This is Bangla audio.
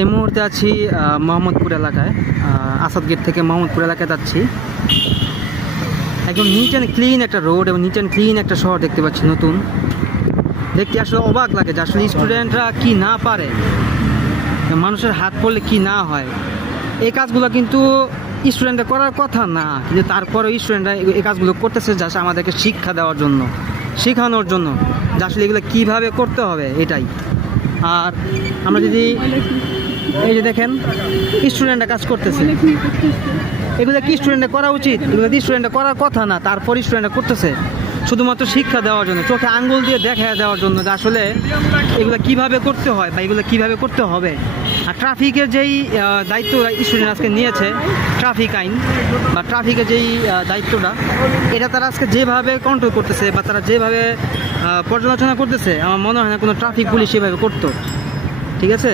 এই মুহূর্তে আছি মোহাম্মদপুর এলাকায়। আসাদ গেট থেকে মোহাম্মদপুর এলাকায় যাচ্ছি। একদম নিট অ্যান্ড ক্লিন একটা রোড এবং নিট অ্যান্ড ক্লিন একটা শহর দেখতে পাচ্ছি নতুন। দেখতে আসলে অবাক লাগে যে আসলে স্টুডেন্টরা কি না পারে, মানুষের হাত পড়লে কি না হয়। এই কাজগুলো কিন্তু স্টুডেন্টরা করার কথা না, কিন্তু তারপরেও স্টুডেন্টরা এই কাজগুলো করতেছে জাস্ট আমাদেরকে শিক্ষা দেওয়ার জন্য, শেখানোর জন্য যে আসলে এগুলো কীভাবে করতে হবে এটাই। আর আমরা যদি এই যে দেখেন স্টুডেন্টরা কাজ করতেছে, এগুলো কি স্টুডেন্টরা করা উচিত? এগুলো কি স্টুডেন্টরা করার কথা না, তারপর স্টুডেন্টরা করতেছে শুধুমাত্র শিক্ষা দেওয়ার জন্য, চোখে আঙ্গুল দিয়ে দেখা দেওয়ার জন্য যে আসলে এগুলো কিভাবে করতে হয় বা এগুলো কীভাবে করতে হবে। আর ট্রাফিকের যেই দায়িত্ব স্টুডেন্ট আজকে নিয়েছে, ট্রাফিক আইন বা ট্রাফিকের যেই দায়িত্বটা, এটা তারা আজকে যেভাবে কন্ট্রোল করতেছে বা তারা যেভাবে পর্যালোচনা করতেছে, আমার মনে হয় না কোনো ট্রাফিক পুলিশ সেভাবে করতো। ঠিক আছে।